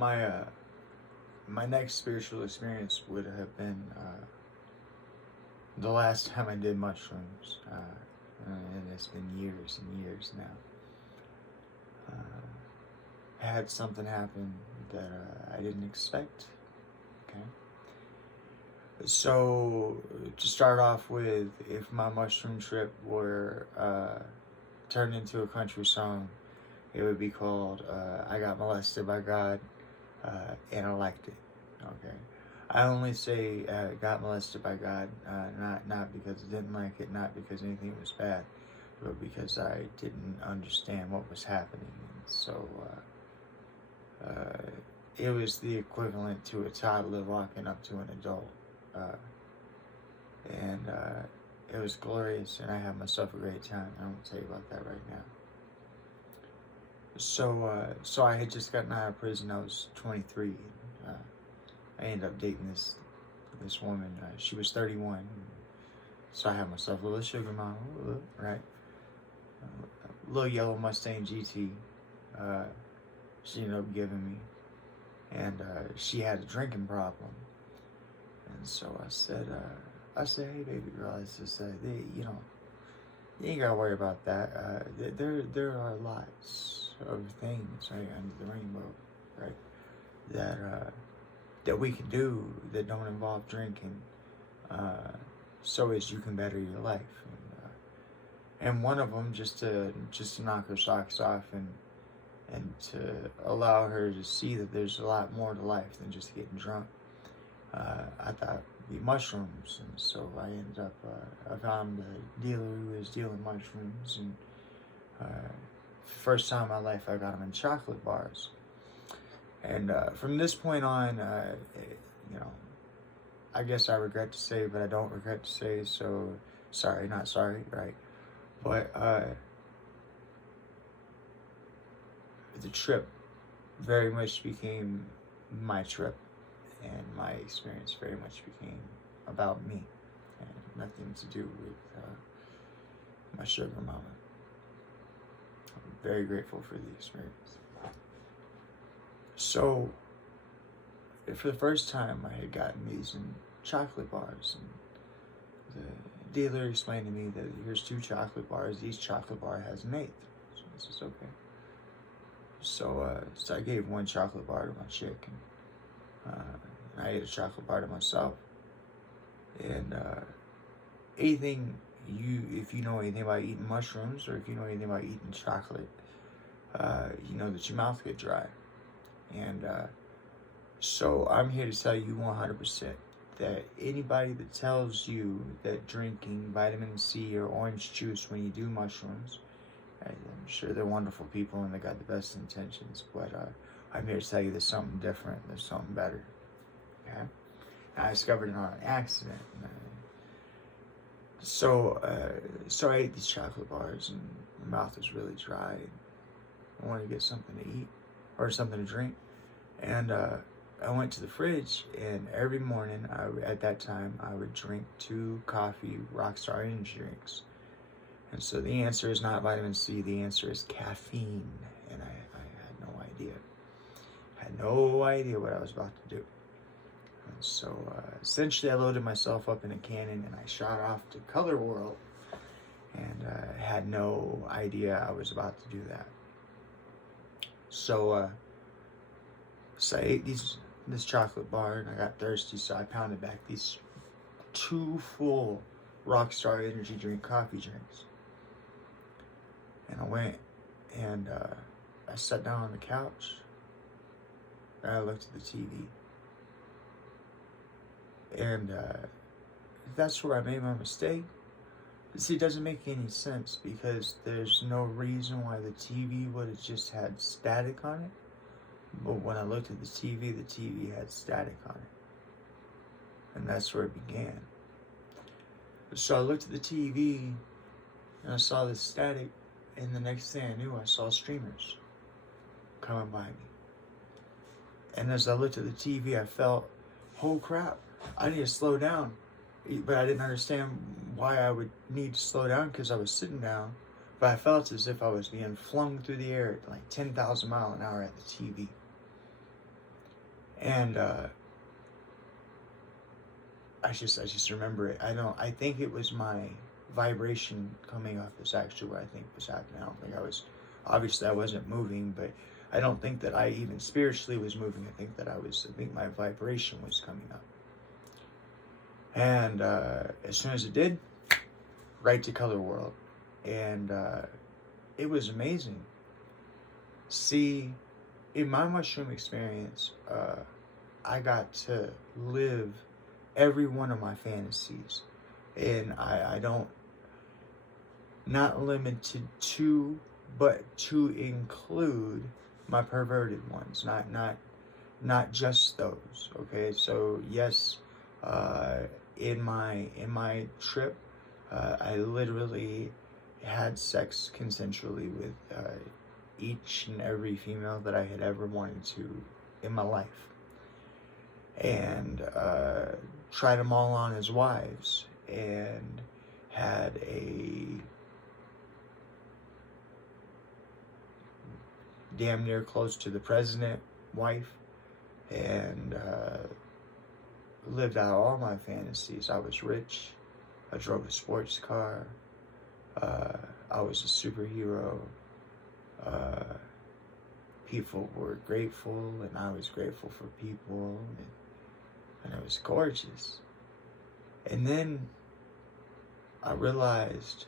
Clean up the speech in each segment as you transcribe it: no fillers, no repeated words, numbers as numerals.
my my next spiritual experience would have been the last time I did mushrooms, and it's been years and years now. Had something happen that I didn't expect. Okay. So to start off with, if my mushroom trip were turned into a country song, it would be called "I Got Molested by God and I Liked It." Okay. I only say got molested by God, not because I didn't like it, not because anything was bad, but because I didn't understand what was happening. And so it was the equivalent to a toddler walking up to an adult. And it was glorious, and I had myself a great time. I won't tell you about that right now. So I had just gotten out of prison. I was 23. I ended up dating this woman. She was 31. So I had myself a little sugar mama, right? A little yellow Mustang GT. She ended up giving me, and she had a drinking problem. And so I said, hey, baby girl, I just said, you ain't gotta worry about that. There are lots of things right under the rainbow, right? That we can do that don't involve drinking, so as you can better your life. And one of them, just to knock her socks off and to allow her to see that there's a lot more to life than just getting drunk. I thought it'd be mushrooms, and so I ended up, I found a dealer who was dealing mushrooms, and first time in my life I got them in chocolate bars. And from this point on, I guess I regret to say, but I don't regret to say, so sorry, not sorry, right? But the trip very much became my trip, and my experience very much became about me, and nothing to do with my sugar mama. I'm very grateful for the experience. So, for the first time, I had gotten these in chocolate bars, and the dealer explained to me that here's 2 chocolate bars. Each chocolate bar has an 8th. So this is okay. So I gave 1 chocolate bar to my chick, and I ate a chocolate bar to myself. And if you know anything about eating mushrooms, or if you know anything about eating chocolate, you know that your mouth gets dry. And so I'm here to tell you 100% that anybody that tells you that drinking vitamin C or orange juice when you do mushrooms, I'm sure they're wonderful people and they got the best intentions, but I'm here to tell you there's something different, there's something better. Okay? I discovered it on an accident. So I ate these chocolate bars, and my mouth was really dry. I wanted to get something to eat or something to drink, and I went to the fridge, and every morning, at that time, I would drink 2 coffee Rockstar energy drinks. And so the answer is not vitamin C, the answer is caffeine, and I had no idea. I had no idea what I was about to do. And so essentially I loaded myself up in a cannon, and I shot off to Color World, and had no idea I was about to do that. So I ate this chocolate bar, and I got thirsty, so I pounded back these 2 full Rockstar energy drink coffee drinks. And I went, and I sat down on the couch, and I looked at the TV. And that's where I made my mistake. See, it doesn't make any sense, because there's no reason why the TV would have just had static on it. But when I looked at the TV had static on it. And that's where it began. So I looked at the TV, and I saw the static, and the next thing I knew, I saw streamers coming by me. And as I looked at the TV, I felt, oh crap, I need to slow down. But I didn't understand why I would need to slow down, because I was sitting down. But I felt as if I was being flung through the air at like 10,000 miles an hour at the TV. And I just remember it. I think it was my vibration coming off is actually what I think was happening. I don't think obviously I wasn't moving, but I don't think that I even spiritually was moving. I think my vibration was coming up. And as soon as it did, right to Color World. And it was amazing. See, in my mushroom experience, I got to live every one of my fantasies. And I don't, not limited to, but to include my perverted ones, not just those. Okay, so yes, in my trip, I literally had sex consensually with each and every female that I had ever wanted to in my life, and tried them all on as wives, and had a damn near close to the president wife, and lived out all my fantasies. I was rich. I drove a sports car. I was a superhero. People were grateful, and I was grateful for people, and it was gorgeous. And then I realized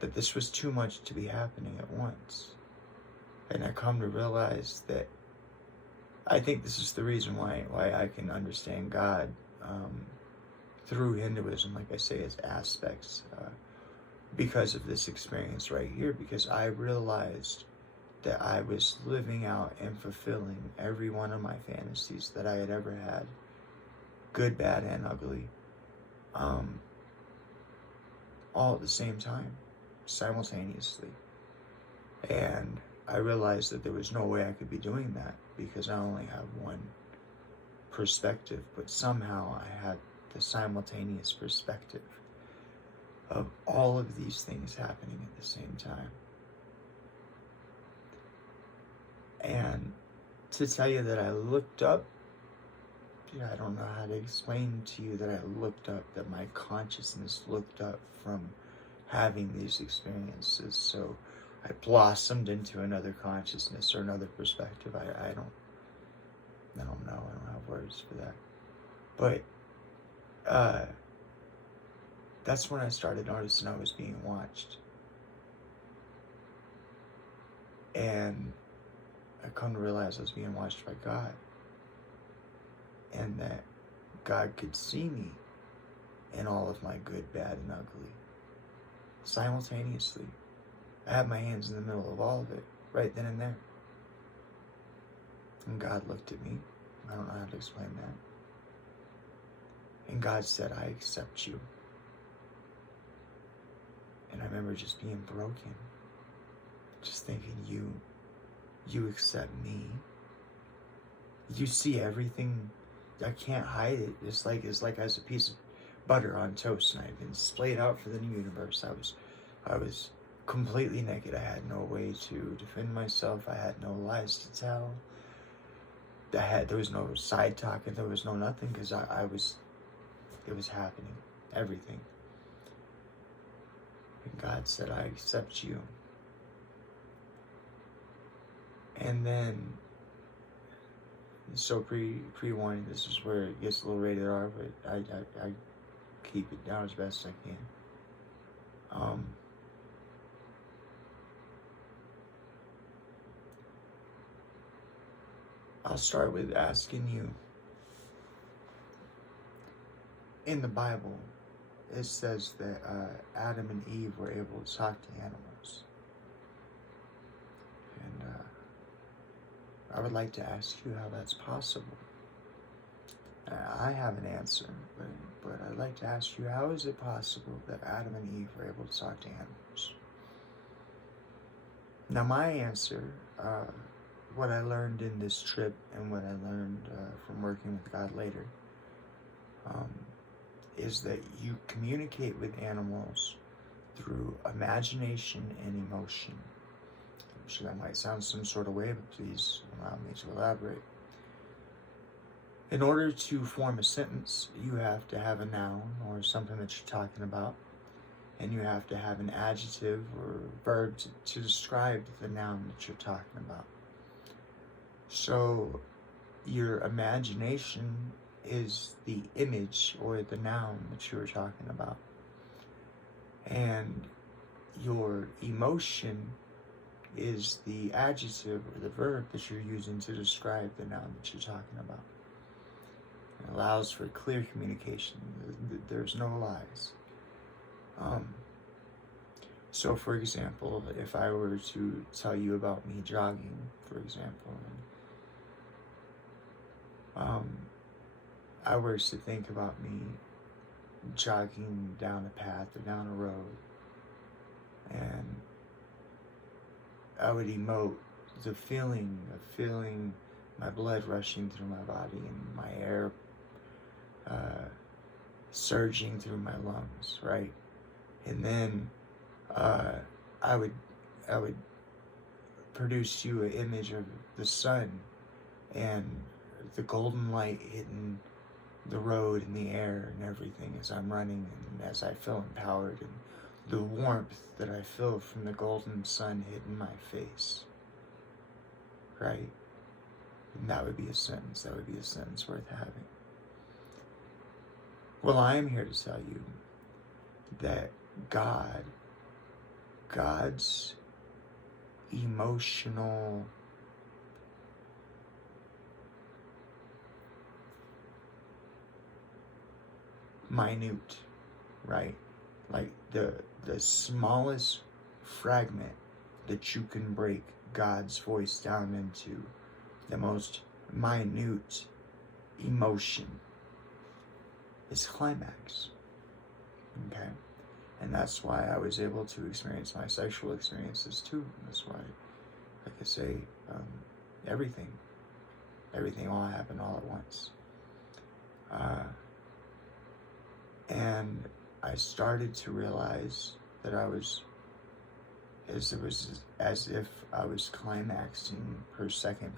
that this was too much to be happening at once. And I come to realize that I think this is the reason why I can understand God through Hinduism, like I say, as aspects, because of this experience right here, because I realized that I was living out and fulfilling every one of my fantasies that I had ever had, good, bad, and ugly, all at the same time, simultaneously. And I realized that there was no way I could be doing that, because I only have one perspective, but somehow I had the simultaneous perspective of all of these things happening at the same time. And to tell you that I looked up, I don't know how to explain to you that I looked up, that my consciousness looked up from having these experiences. So I blossomed into another consciousness or another perspective. I don't know. I don't have words for that. But that's when I started noticing I was being watched. And I come to realize I was being watched by God. And that God could see me in all of my good, bad, and ugly simultaneously. I had my hands in the middle of all of it, right then and there. And God looked at me. I don't know how to explain that. And God said, I accept you. And I remember just being broken. Just thinking, you accept me. You see everything. I can't hide it. It's like as a piece of butter on toast, and I've been splayed out for the universe. I was completely naked. I had no way to defend myself. I had no lies to tell. There was no side talk, and there was no nothing, because it was happening, everything. And God said, I accept you. And then, so pre-warning, this is where it gets a little rated R, but I keep it down as best I can. I'll start with asking you, in the Bible, it says that Adam and Eve were able to talk to animals. And I would like to ask you how that's possible. I have an answer, but I'd like to ask you, how is it possible that Adam and Eve were able to talk to animals? Now, my answer, what I learned in this trip and what I learned from working with God later, is that you communicate with animals through imagination and emotion. I'm sure that might sound some sort of way, but please allow me to elaborate. In order to form a sentence, you have to have a noun or something that you're talking about, and you have to have an adjective or verb to describe the noun that you're talking about. So your imagination is the image or the noun that you were talking about. And your emotion is the adjective or the verb that you're using to describe the noun that you're talking about. It allows for clear communication. There's no lies. So for example, if I were to tell you about me jogging, for example, I was to think about me jogging down a path or down a road, and I would emote the feeling of feeling my blood rushing through my body and my air surging through my lungs, right? And then I would produce you an image of the sun and the golden light hitting the road and the air and everything as I'm running and as I feel empowered, and the warmth that I feel from the golden sun hitting my face, right? And that would be a sentence. That would be a sentence worth having. Well, I am here to tell you that God's emotional minute, right? Like the smallest fragment that you can break God's voice down into, the most minute emotion, is climax. Okay? And that's why I was able to experience my sexual experiences too. That's why, like I say, everything all happened all at once. And I started to realize that it was as if I was climaxing per second.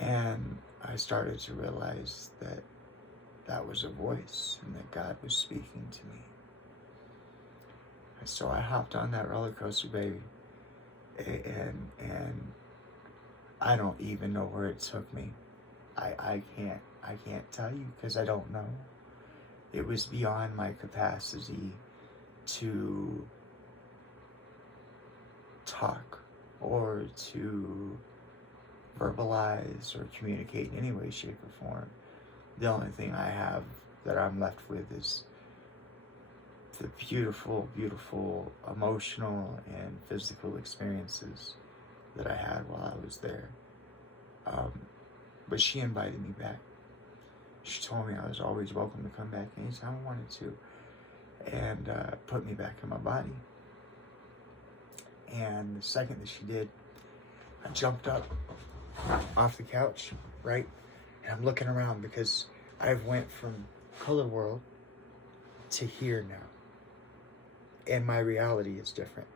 And I started to realize that that was a voice and that God was speaking to me. And so I hopped on that roller coaster, baby. And I don't even know where it took me. I can't tell you because I don't know. It was beyond my capacity to talk or to verbalize or communicate in any way, shape, or form. The only thing I have that I'm left with is the beautiful, beautiful emotional and physical experiences that I had while I was there. But she invited me back. She told me I was always welcome to come back anytime I wanted to, and put me back in my body. And the second that she did, I jumped up off the couch, right? And I'm looking around because I've went from color world to here now. And my reality is different.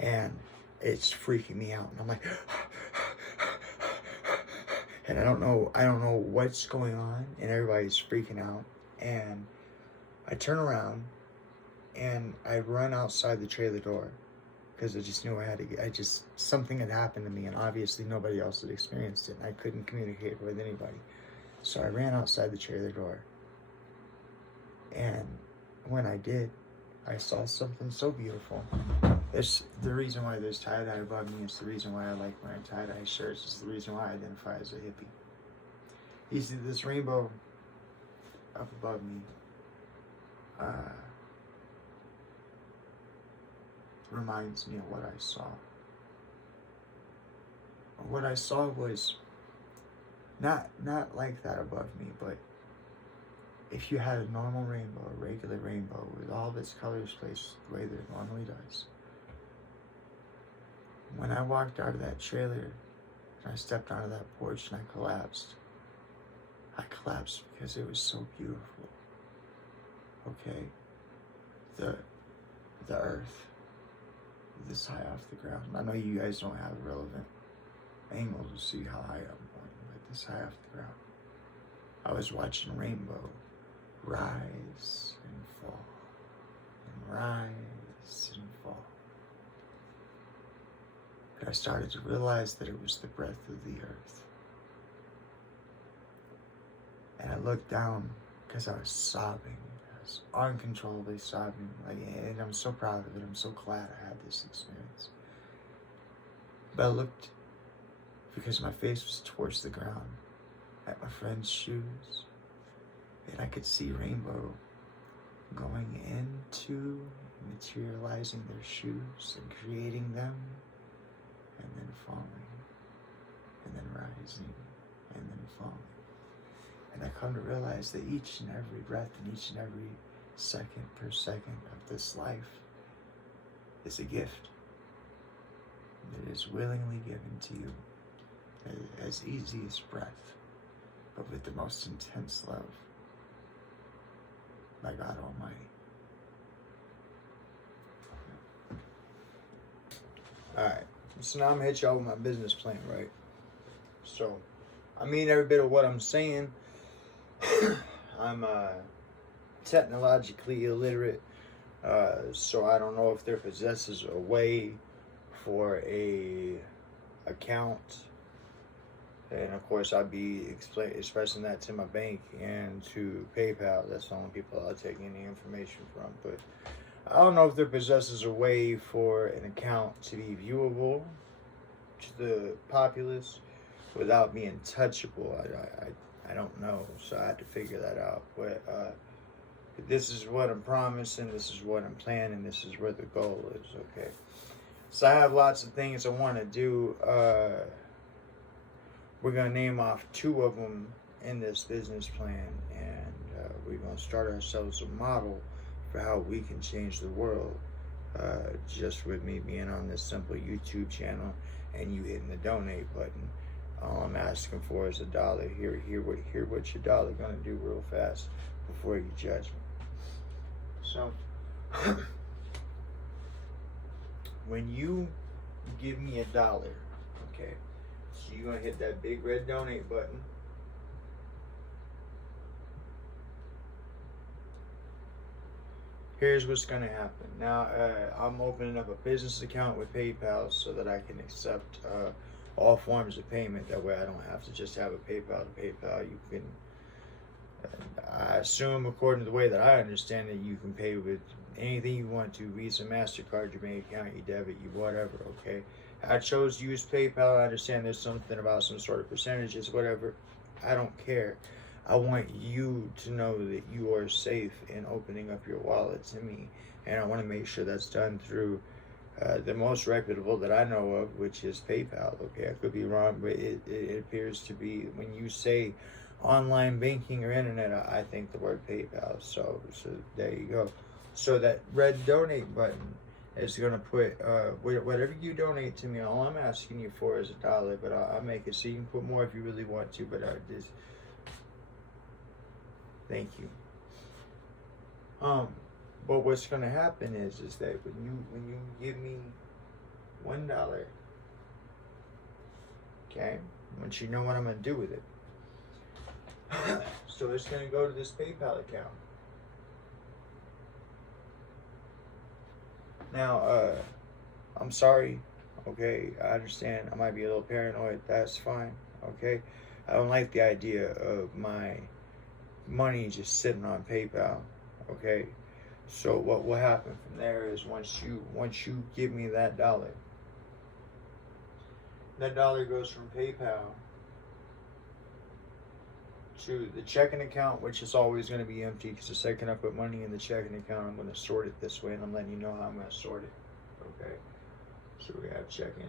And it's freaking me out. And I'm like, and I don't know what's going on, and everybody's freaking out. And I turn around and I run outside the trailer door because I just knew something had happened to me, and obviously nobody else had experienced it, and I couldn't communicate with anybody. So I ran outside the trailer door, and when I did, I saw something so beautiful. It's the reason why there's tie-dye above me. It's the reason why I like wearing tie-dye shirts. It's the reason why I identify as a hippie. You see this rainbow up above me. Reminds me of what I saw. What I saw was not like that above me, but if you had a normal rainbow, a regular rainbow with all of its colors placed the way that it normally does. When I walked out of that trailer and I stepped onto that porch and I collapsed because it was so beautiful. Okay? The earth, this high off the ground. I know you guys don't have a relevant angle to see how high I'm going, but this high off the ground. I was watching rainbow rise and fall, and rise and fall. And I started to realize that it was the breath of the earth. And I looked down because I was sobbing. I was uncontrollably sobbing. And I'm so proud of it. I'm so glad I had this experience. But I looked because my face was towards the ground at my friend's shoes. And I could see rainbow going into, materializing their shoes and creating them, and then falling, and then rising, and then falling. And I come to realize that each and every breath and each and every second per second of this life is a gift that is willingly given to you, as easy as breath, but with the most intense love by God Almighty. Alright, so now I'm gonna hit y'all with my business plan, right? So, I mean every bit of what I'm saying. I'm technologically illiterate, so I don't know if there possesses a way for a account, and of course I'll be expressing that to my bank and to PayPal. That's the only people I'll take any information from. But I don't know if there possesses a way for an account to be viewable to the populace without being touchable. I don't know, so I had to figure that out. But this is what I'm promising, this is what I'm planning, this is where the goal is, okay? So I have lots of things I want to do. We're going to name off 2 of them in this business plan, and we're going to start ourselves a model for how we can change the world, just with me being on this simple YouTube channel and you hitting the donate button. All I'm asking for is $1. Hear what your dollar gonna do real fast before you judge me. So, when you give me $1, okay, so you're gonna hit that big red donate button. Here's what's gonna happen. Now, I'm opening up a business account with PayPal so that I can accept all forms of payment. That way I don't have to just have a PayPal to PayPal. You can, I assume according to the way that I understand it, you can pay with anything you want to, Visa, MasterCard, your bank account, your debit, your whatever, okay? I chose to use PayPal. I understand there's something about some sort of percentages, whatever. I don't care. I want you to know that you are safe in opening up your wallet to me. And I want to make sure that's done through the most reputable that I know of, which is PayPal. Okay, I could be wrong, but it appears to be, when you say online banking or internet, I think the word PayPal. So there you go. So that red donate button is going to put whatever you donate to me. All I'm asking you for is $1, but I'll make it so you can put more if you really want to. But thank you. But what's going to happen is that when you give me $1, okay, I want you to know what I'm going to do with it. So it's going to go to this PayPal account. Now, I'm sorry, okay, I understand I might be a little paranoid, that's fine, okay? I don't like the idea of my money just sitting on PayPal, okay? So what will happen from there is once you give me that $1 goes from PayPal to the checking account, which is always going to be empty, because the second I put money in the checking account, I'm going to sort it this way, and I'm letting you know how I'm going to sort it. Okay, so we have checking,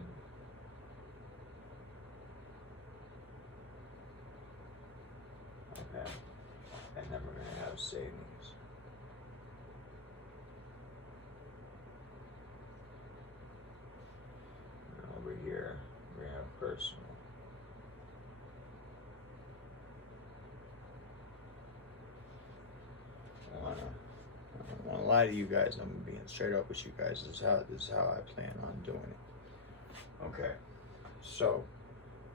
okay, and then we're going to have savings. And over here we have personal. I don't want to lie to you guys. I'm being straight up with you guys. This is how I plan on doing it. Okay. So,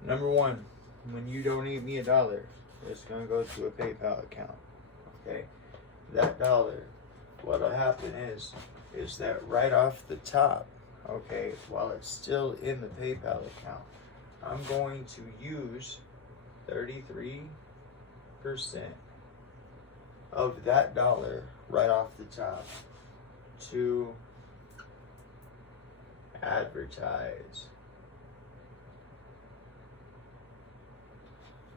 number one, when you donate me $1, it's going to go to a PayPal account. Okay, that dollar, what'll happen is that right off the top, okay, while it's still in the PayPal account, I'm going to use 33% of that dollar right off the top to advertise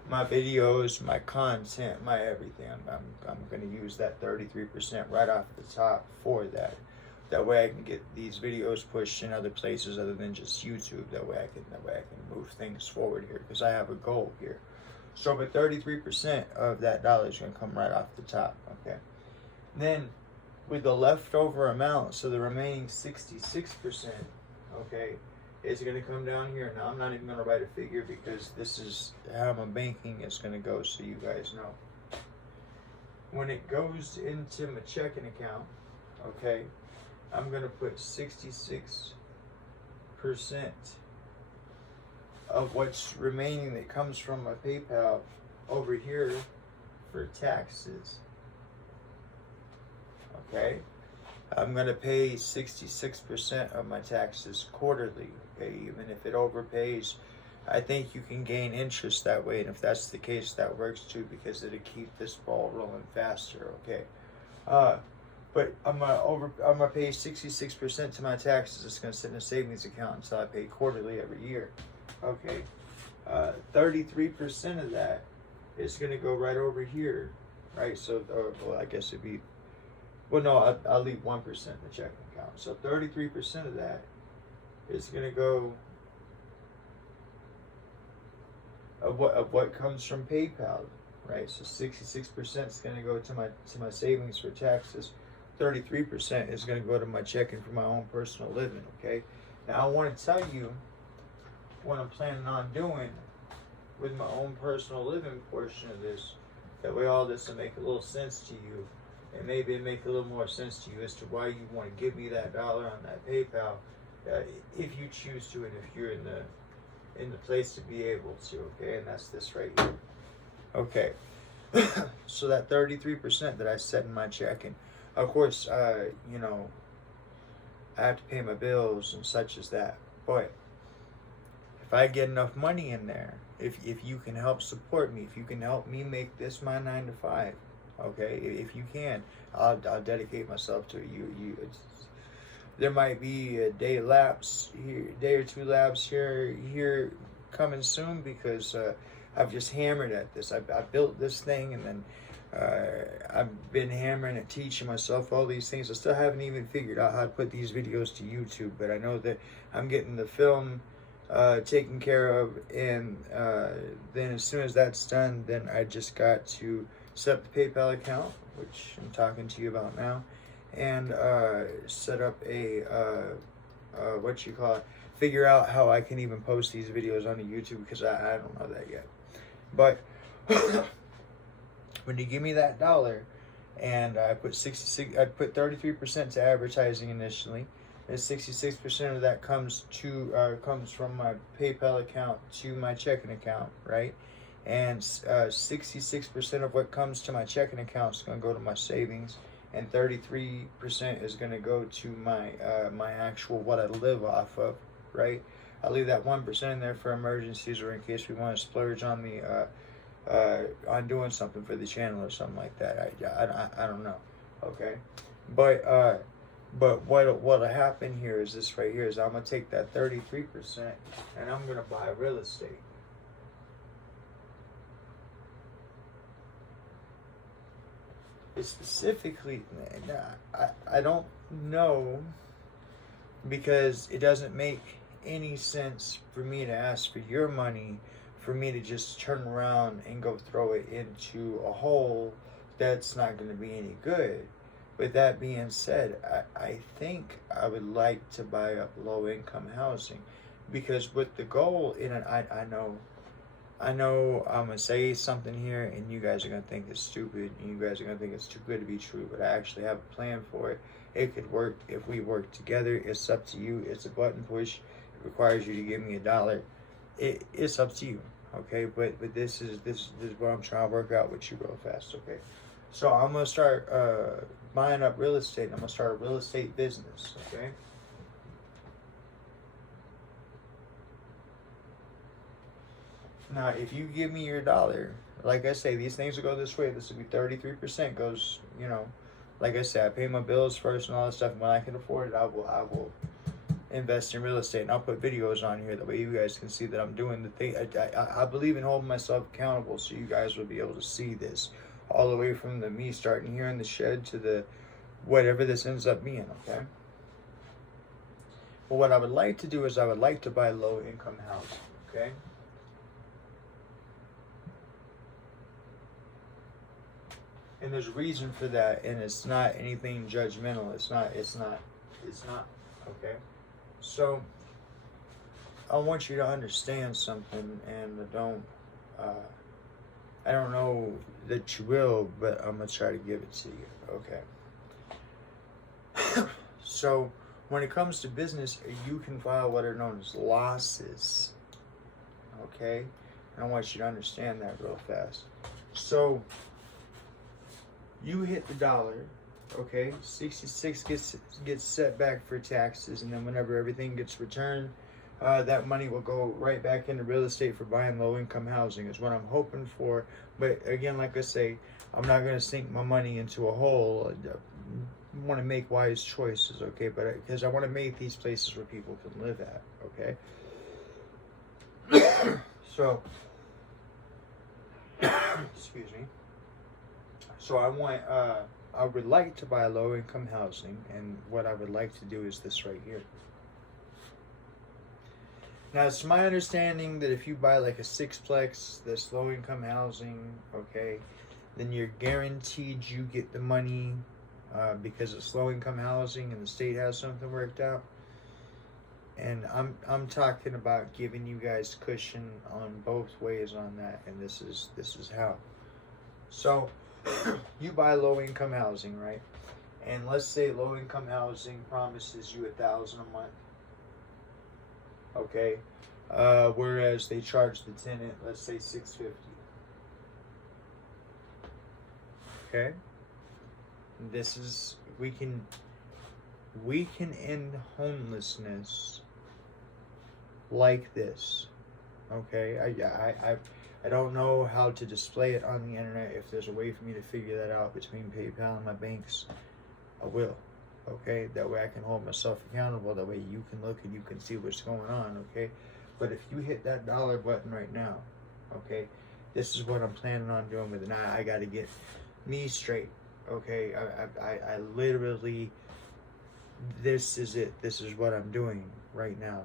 my videos, my content, my everything. I'm going to use that 33% right off the top for that. That way I can get these videos pushed in other places other than just YouTube. That way I can move things forward here, because I have a goal here. So, but 33% of that dollar is going to come right off the top. Okay. Then with the leftover amount, so the remaining 66%, okay, is going to come down here. Now, I'm not even going to write a figure because this is how my banking is going to go, so you guys know. When it goes into my checking account, okay, I'm going to put 66% of what's remaining that comes from my PayPal over here for taxes. Okay? I'm going to pay 66% of my taxes quarterly. Okay? Even if it overpays, I think you can gain interest that way. And if that's the case, that works too, because it'll keep this ball rolling faster. Okay? But I'm gonna pay 66% to my taxes. It's gonna sit in a savings account until I pay quarterly every year. Okay, 33% of that is gonna go right over here, right? So, well, I guess it'd be, well, no, I'll leave 1% in the checking account. So 33% of that is gonna go of what comes from PayPal, right? So 66% is gonna go to my savings for taxes. 33% is going to go to my checking for my own personal living. Okay, now I want to tell you what I'm planning on doing with my own personal living portion of this. That way all this will make a little sense to you, and maybe it make a little more sense to you as to why you want to give me that dollar on that PayPal, if you choose to, and if you're in the place to be able to. Okay, and that's this right here. Okay, so that 33% that I set in my checking. Of course, you know, I have to pay my bills and such as that. But if I get enough money in there, if you can help support me, if you can help me make this my 9 to 5, okay, if you can, I'll dedicate myself to you. There might be a day or two lapse here coming soon, because I've just hammered at this. I built this thing, and then I've been hammering and teaching myself all these things. I still haven't even figured out how to put these videos to YouTube, but I know that I'm getting the film taken care of, and then as soon as that's done, then I just got to set up the PayPal account, which I'm talking to you about now, and set up a figure out how I can even post these videos onto YouTube, because I don't know that yet. But when you give me that dollar, and I put 33% to advertising initially, and 66% of that comes from my PayPal account to my checking account, right? And 66% of what comes to my checking account is going to go to my savings, and 33% is going to go to my my actual what I live off of, right? I leave that 1% in there for emergencies, or in case we want to splurge on the on doing something for the channel or something like that. I don't know. Okay, but what'll happen here is this right here, is I'm gonna take that 33% and I'm gonna buy real estate. It's specifically, I don't know, because it doesn't make any sense for me to ask for your money, for me to just turn around and go throw it into a hole that's not going to be any good. With that being said, I think I would like to buy up low-income housing, because with the goal in it, I know I'm going to say something here, and you guys are going to think it's stupid, and you guys are going to think it's too good to be true, but I actually have a plan for it. It could work if we work together. It's up to you. It's a button push. It requires you to give me $1. It's up to you. Okay, but this is what I'm trying to work out with you real fast. Okay, so I'm gonna start buying up real estate. I'm gonna start a real estate business. Okay. Now, if you give me your dollar, like I say, these things will go this way. This will be 33% goes. Like I said, I pay my bills first and all that stuff. And when I can afford it, I will invest in real estate, and I'll put videos on here that way you guys can see that I'm doing the thing. I believe in holding myself accountable, so you guys will be able to see this all the way from the me starting here in the shed to the whatever this ends up being. Okay. Well, what I would like to do is I would like to buy low income housing. Okay. And there's a reason for that, and it's not anything judgmental. It's not. Okay. So I want you to understand something, and I don't know that you will, but I'm gonna try to give it to you. Okay. So when it comes to business, you can file what are known as losses. Okay. And I want you to understand that real fast. So you hit the dollar, okay? 66 gets set back for taxes, and then whenever everything gets returned, that money will go right back into real estate for buying low-income housing is what I'm hoping for. But again, like I say, I'm not going to sink my money into a hole. I want to make wise choices, okay? But because I want to make these places where people can live at, okay? So, excuse me. So I would like to buy low income housing, and what I would like to do is this right here. Now, it's my understanding that if you buy like a sixplex that's low income housing, okay, then you're guaranteed you get the money because it's low income housing and the state has something worked out. And I'm talking about giving you guys cushion on both ways on that, and this is how. So you buy low income housing, right? And let's say low income housing promises you $1,000 a month. Okay. Whereas they charge the tenant, let's say $650. Okay. This is we can end homelessness like this. Okay. I don't know how to display it on the internet. If there's a way for me to figure that out between PayPal and my banks, I will. Okay, that way I can hold myself accountable. That way you can look and you can see what's going on. Okay, but if you hit that dollar button right now, okay, this is what I'm planning on doing with it. Now I got to get me straight. Okay, I literally, this is it. This is what I'm doing right now.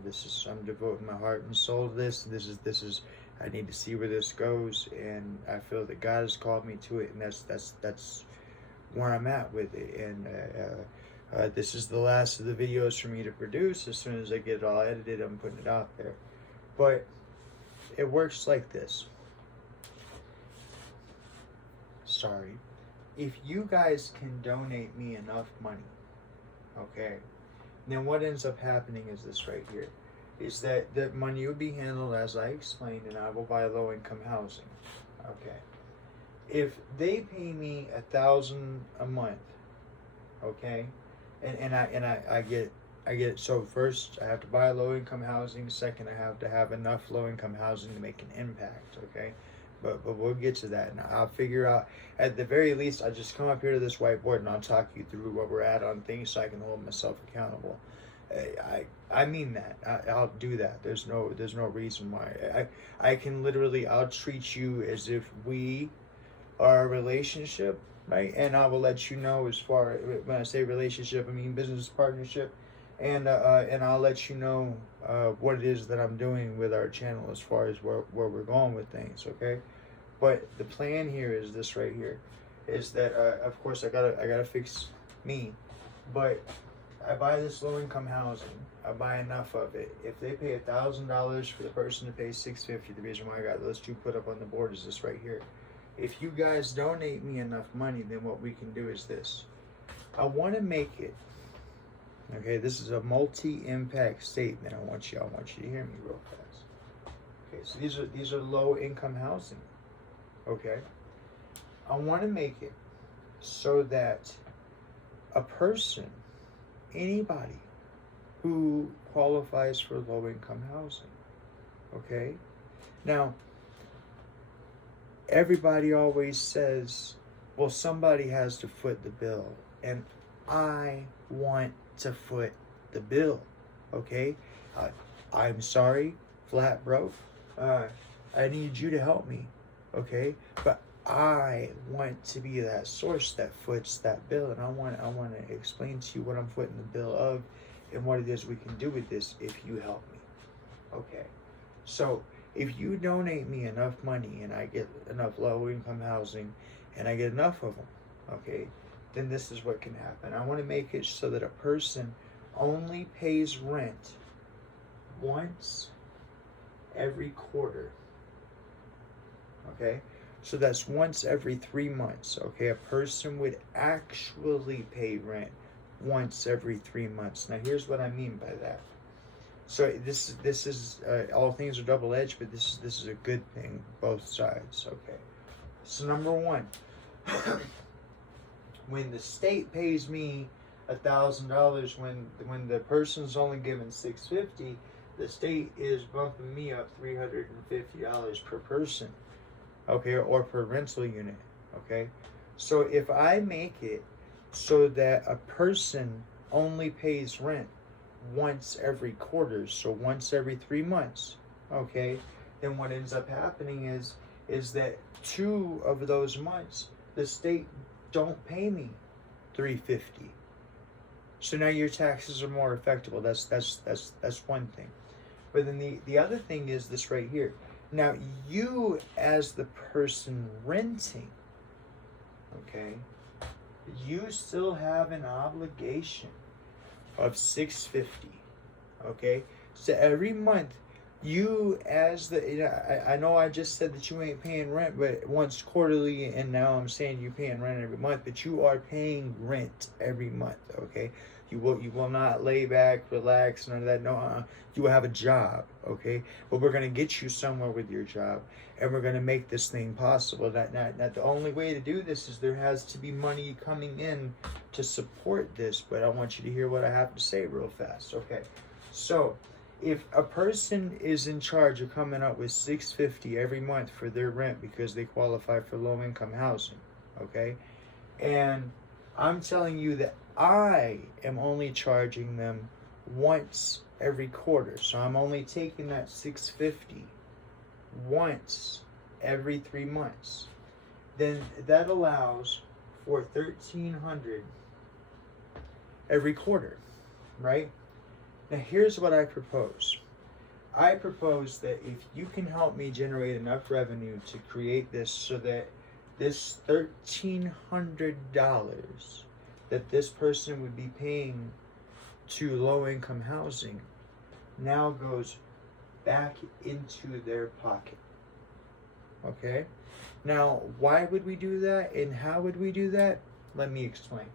I'm devoting my heart and soul to this. This is. I need to see where this goes, and I feel that God has called me to it, and that's where I'm at with it. And this is the last of the videos for me to produce. As soon as I get it all edited, I'm putting it out there. But it works like this. Sorry. If you guys can donate me enough money, okay, then what ends up happening is this right here. Is that the money will be handled as I explained, and I will buy low-income housing. Okay. If they pay me $1,000 a month, okay, and I get so first I have to buy low-income housing. Second, I have to have enough low-income housing to make an impact. Okay, but we'll get to that, and I'll figure out. At the very least, I'll just come up here to this whiteboard and I'll talk you through where we're at on things so I can hold myself accountable. I mean that. I'll do that. There's no reason why. I'll treat you as if we are a relationship, right? And I will let you know as far, when I say relationship, I mean business partnership, and I'll let you know what it is that I'm doing with our channel as far as where we're going with things, okay? But the plan here is this right here, is that of course I gotta fix me, but I buy this low-income housing. I buy enough of it. If they pay $1,000 for the person to pay $650, the reason why I got those two put up on the board is this right here. If you guys donate me enough money, then what we can do is this. I want to make it. Okay, this is a multi-impact statement. I want you to hear me real fast. Okay, so these are low income housing. Okay, I want to make it so that a person, anybody who qualifies for low income housing, okay? Now, everybody always says, well, somebody has to foot the bill, and I want to foot the bill, okay? I'm sorry, flat broke. I need you to help me, okay? But I want to be that source that foots that bill, and I want to explain to you what I'm footing the bill of and what it is we can do with this if you help me. Okay, so if you donate me enough money and I get enough low income housing and I get enough of them, okay, then this is what can happen. I want to make it so that a person only pays rent once every quarter. Okay, so that's once every 3 months. Okay, a person would actually pay rent once every 3 months. Now here's what I mean by that. So this is all things are double-edged, but this is a good thing, both sides. Okay, so number one, when the state pays me $1,000, when the person's only given $650, the state is bumping me up $350 per person, okay, or per rental unit, okay. So if I make it so that a person only pays rent once every quarter, so once every 3 months, okay, then what ends up happening is that 2 of those months the state don't pay me $350. So now your taxes are more effective. That's one thing. But then the other thing is this right here. Now you as the person renting, okay, you still have an obligation of $650. Okay, so every month you as the I know I just said that you ain't paying rent but once quarterly, and now I'm saying you're paying rent every month, but you are paying rent every month. Okay, you will not lay back, relax, none of that. No, you will have a job. Okay, but we're gonna get you somewhere with your job, and we're gonna make this thing possible. That the only way to do this is there has to be money coming in to support this. But I want you to hear what I have to say real fast. Okay, so if a person is in charge of coming up with $650 every month for their rent because they qualify for low income housing, okay, and I'm telling you that I am only charging them once every quarter, so I'm only taking that $650 once every 3 months, then that allows for $1,300 every quarter, right? Now here's what I propose. I propose that if you can help me generate enough revenue to create this so that this $1,300 that this person would be paying to low-income housing now goes back into their pocket. Okay? Now, why would we do that and how would we do that? Let me explain.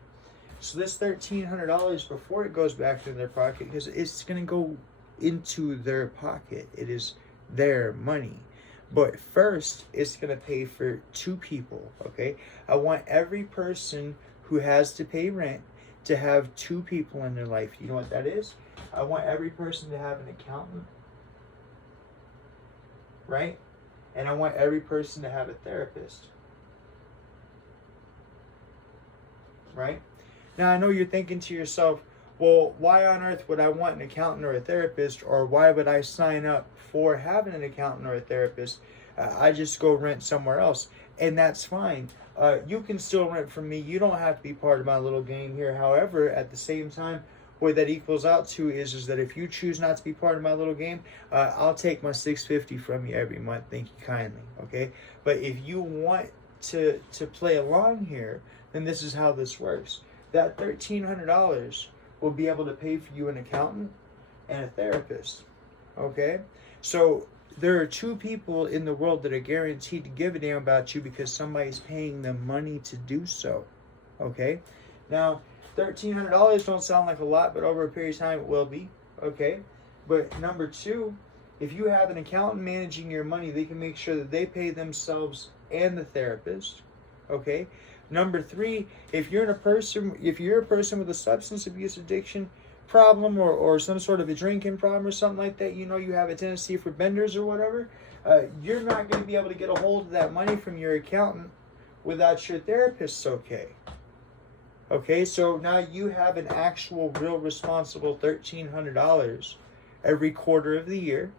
So this $1,300, before it goes back into their pocket, because it's going to go into their pocket. It is their money. But first, it's going to pay for 2 people, okay? I want every person who has to pay rent to have 2 people in their life. You know what that is? I want every person to have an accountant, right? And I want every person to have a therapist, right? Now, I know you're thinking to yourself, well, why on earth would I want an accountant or a therapist, or why would I sign up for having an accountant or a therapist? I just go rent somewhere else, and that's fine. You can still rent from me. You don't have to be part of my little game here. However, at the same time, what that equals out to is that if you choose not to be part of my little game, I'll take my $650 from you every month. Thank you kindly, okay? But if you want to play along here, then this is how this works. That $1,300 will be able to pay for you an accountant and a therapist, okay? So there are 2 people in the world that are guaranteed to give a damn about you because somebody's paying them money to do so, okay? Now, $1,300 don't sound like a lot, but over a period of time it will be, okay? But number 2 If you have an accountant managing your money, they can make sure that they pay themselves and the therapist. Okay. Number 3, if you're a person with a substance abuse addiction problem, or some sort of a drinking problem or something like that, you have a tendency for benders or whatever, you're not going to be able to get a hold of that money from your accountant without your therapist's okay. Okay, so now you have an actual, real responsible $1,300 every quarter of the year,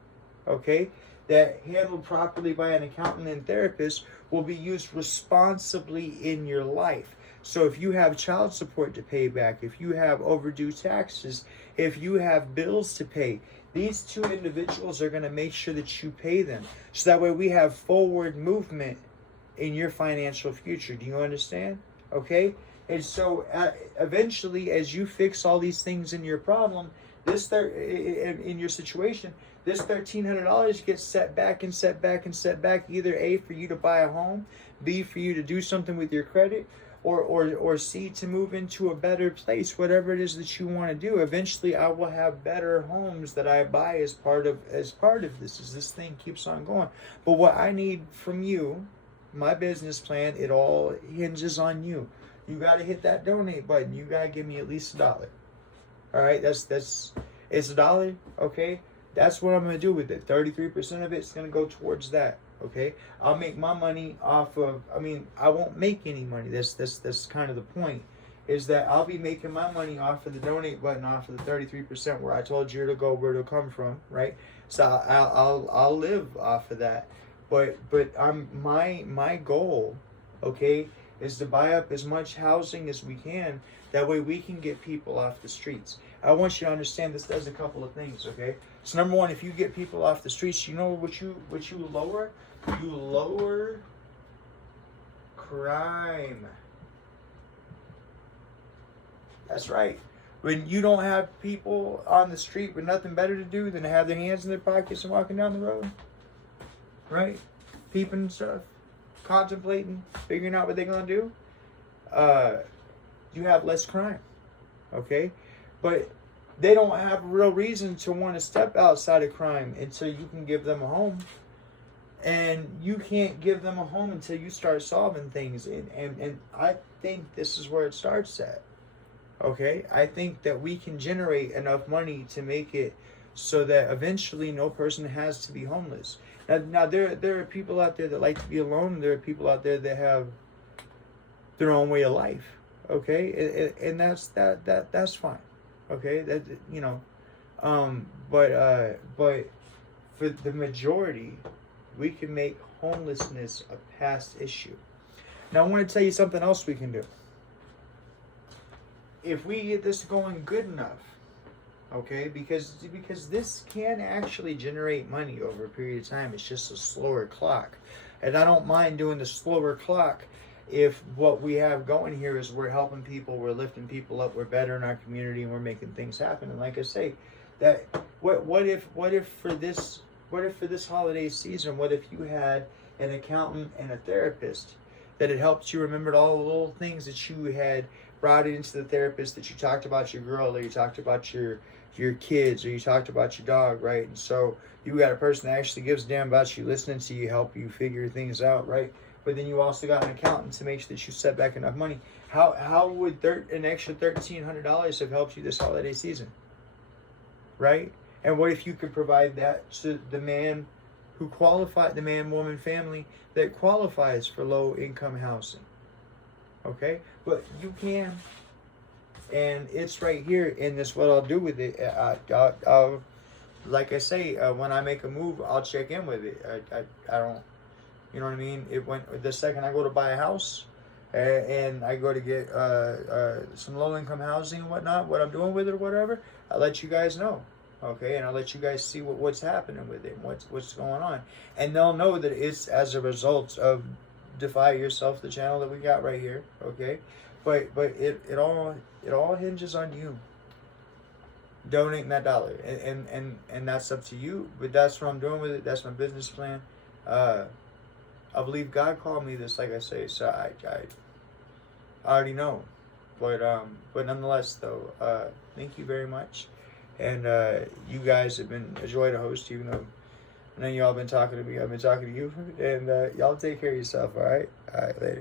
okay, that handled properly by an accountant and therapist will be used responsibly in your life. So if you have child support to pay back, if you have overdue taxes, if you have bills to pay, these 2 individuals are going to make sure that you pay them. So that way we have forward movement in your financial future. Do you understand? Okay? And so eventually, as you fix all these things in your problem, in your situation, this $1,300 gets set back and set back and set back, either A, for you to buy a home, B, for you to do something with your credit, or C, to move into a better place, whatever it is that you want to do. Eventually, I will have better homes that I buy as part of this, as this thing keeps on going. But what I need from you, my business plan, it all hinges on you. You got to hit that donate button. You got to give me at least $1. All right, it's $1, okay? That's what I'm going to do with it. 33% of it's going to go towards that, okay? I'll make my money off of, I won't make any money. That's kind of the point, is that I'll be making my money off of the donate button, off of the 33% where I told you to go, where to come from, right? So I'll live off of that. But my goal, okay, is to buy up as much housing as we can. That way we can get people off the streets. I want you to understand this does a couple of things, okay? So number 1, if you get people off the streets, you know what you lower? You lower crime. That's right. When you don't have people on the street with nothing better to do than to have their hands in their pockets and walking down the road, right? Peeping stuff, contemplating, figuring out what they're going to do, you have less crime, okay? But they don't have a real reason to want to step outside of crime until you can give them a home. And you can't give them a home until you start solving things. And I think this is where it starts at, okay? I think that we can generate enough money to make it so that eventually no person has to be homeless. Now there are people out there that like to be alone. There are people out there that have their own way of life, okay? And that's fine, okay? That, but for the majority, we can make homelessness a past issue. Now I want to tell you something else we can do. If we get this going good enough, okay, because this can actually generate money over a period of time. It's just a slower clock. And I don't mind doing the slower clock if what we have going here is we're helping people, we're lifting people up, we're better in our community, and we're making things happen. And like I say, that what if for this holiday season, what if you had an accountant and a therapist that had helped you remembered all the little things that you had brought into the therapist, that you talked about your girl, or you talked about your kids, or you talked about your dog, right? And so you got a person that actually gives a damn about you, listening to you, help you figure things out, right? But then you also got an accountant to make sure that you set back enough money. How would an extra $1,300 have helped you this holiday season, right? And what if you could provide that to the man who qualified, the man, woman, family that qualifies for low income housing, okay? But you can. And it's right here in this, what I'll do with it. I'll like I say, when I make a move, I'll check in with it. I don't, you know what I mean? The second I go to buy a house and I go to get some low income housing and whatnot, what I'm doing with it or whatever, I'll let you guys know. Okay, and I'll let you guys see what's happening with it and what's going on. And they'll know that it's as a result of Defy Yourself, the channel that we got right here, okay? But it all hinges on you donating that $1. And that's up to you. But that's what I'm doing with it. That's my business plan. I believe God called me this, like I say, so I already know. But nonetheless, though, thank you very much. And you guys have been a joy to host, even though I know y'all been talking to me. I've been talking to you. And y'all take care of yourself, all right? All right, later.